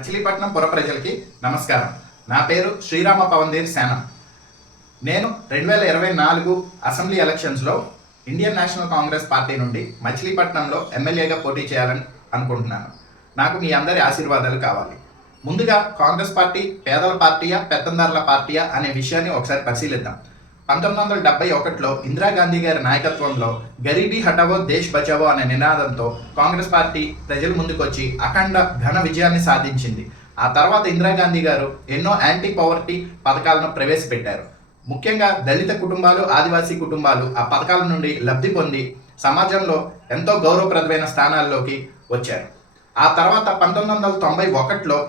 మచిలీపట్నం పుర ప్రజలకి నమస్కారం. నా పేరు శ్రీరామ పవన్దేర్ సేన. నేను 2024 అసెంబ్లీ ఎలక్షన్స్లో ఇండియన్ నేషనల్ కాంగ్రెస్ పార్టీ నుండి మచిలీపట్నంలో ఎమ్మెల్యేగా పోటీ చేయాలని అనుకుంటున్నాను. నాకు మీ అందరి ఆశీర్వాదాలు కావాలి. ముందుగా కాంగ్రెస్ పార్టీ పేదల పార్టీయా పెత్తందారుల పార్టీయా అనే విషయాన్ని ఒకసారి పరిశీలిద్దాం. 1971లో ఇందిరాగాంధీ గారి నాయకత్వంలో గరీబీ హటావో దేశ్ బచావో అనే నినాదంతో కాంగ్రెస్ పార్టీ ప్రజల ముందుకొచ్చి అఖండ ఘన విజయాన్ని సాధించింది. ఆ తర్వాత ఇందిరాగాంధీ గారు ఎన్నో యాంటీ పవర్టీ పథకాలను ప్రవేశపెట్టారు. ముఖ్యంగా దళిత కుటుంబాలు, ఆదివాసీ కుటుంబాలు ఆ పథకాల నుండి లబ్ధి పొంది సమాజంలో ఎంతో గౌరవప్రదమైన స్థానాల్లోకి వచ్చారు. ఆ తర్వాత 1991లో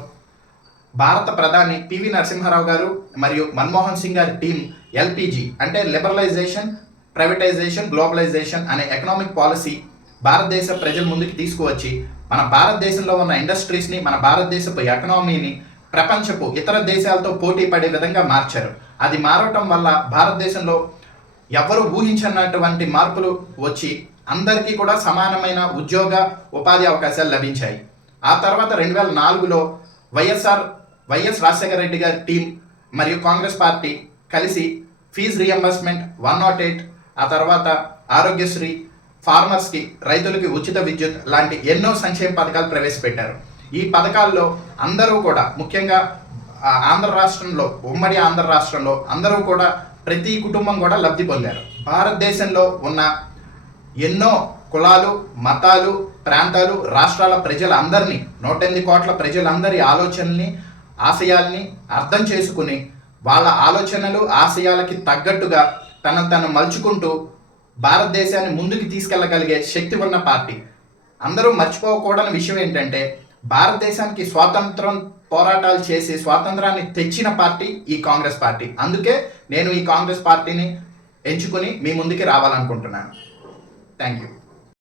భారత ప్రధాని పివి నరసింహారావు గారు మరియు మన్మోహన్ సింగ్ గారి టీం ఎల్పిజి అంటే లిబరలైజేషన్, ప్రైవేటైజేషన్, గ్లోబలైజేషన్ అనే ఎకనామిక్ పాలసీ భారతదేశ ప్రజల ముందుకు తీసుకువచ్చి మన భారతదేశంలో ఉన్న ఇండస్ట్రీస్ని, మన భారతదేశపు ఎకనామీని ప్రపంచపు ఇతర దేశాలతో పోటీ పడే విధంగా మార్చారు. అది మారటం వల్ల భారతదేశంలో ఎవరు ఊహించినటువంటి మార్పులు వచ్చి అందరికీ కూడా సమానమైన ఉద్యోగ ఉపాధి అవకాశాలు లభించాయి. ఆ తర్వాత 2004లో వైఎస్ రాజశేఖర రెడ్డి గారి టీం మరియు కాంగ్రెస్ పార్టీ కలిసి ఫీజు రియంబర్స్మెంట్ 108, ఆ తర్వాత ఆరోగ్యశ్రీ, ఫార్మర్స్కి, రైతులకి ఉచిత విద్యుత్ లాంటి ఎన్నో సంక్షేమ పథకాలు ప్రవేశపెట్టారు. ఈ పథకాల్లో అందరూ కూడా ముఖ్యంగా ఆంధ్ర రాష్ట్రంలో, ఉమ్మడి ఆంధ్ర రాష్ట్రంలో అందరూ కూడా ప్రతి కుటుంబం కూడా లబ్ధి పొందారు. భారతదేశంలో ఉన్న ఎన్నో కులాలు, మతాలు, ప్రాంతాలు, రాష్ట్రాల ప్రజలందరినీ 108 కోట్ల ప్రజలందరి ఆలోచనల్ని, ఆశయాల్ని అర్థం చేసుకుని వాళ్ళ ఆలోచనలు, ఆశయాలకి తగ్గట్టుగా తను మలుచుకుంటూ భారతదేశాన్ని ముందుకు తీసుకెళ్ళగలిగే శక్తి ఉన్న పార్టీ. అందరూ మర్చిపోకూడని విషయం ఏంటంటే భారతదేశానికి స్వాతంత్రం పోరాటాలు చేసి స్వాతంత్రాన్ని తెచ్చిన పార్టీ ఈ కాంగ్రెస్ పార్టీ. అందుకే నేను ఈ కాంగ్రెస్ పార్టీని ఎంచుకుని మీ ముందుకి రావాలనుకుంటున్నాను. Thank you.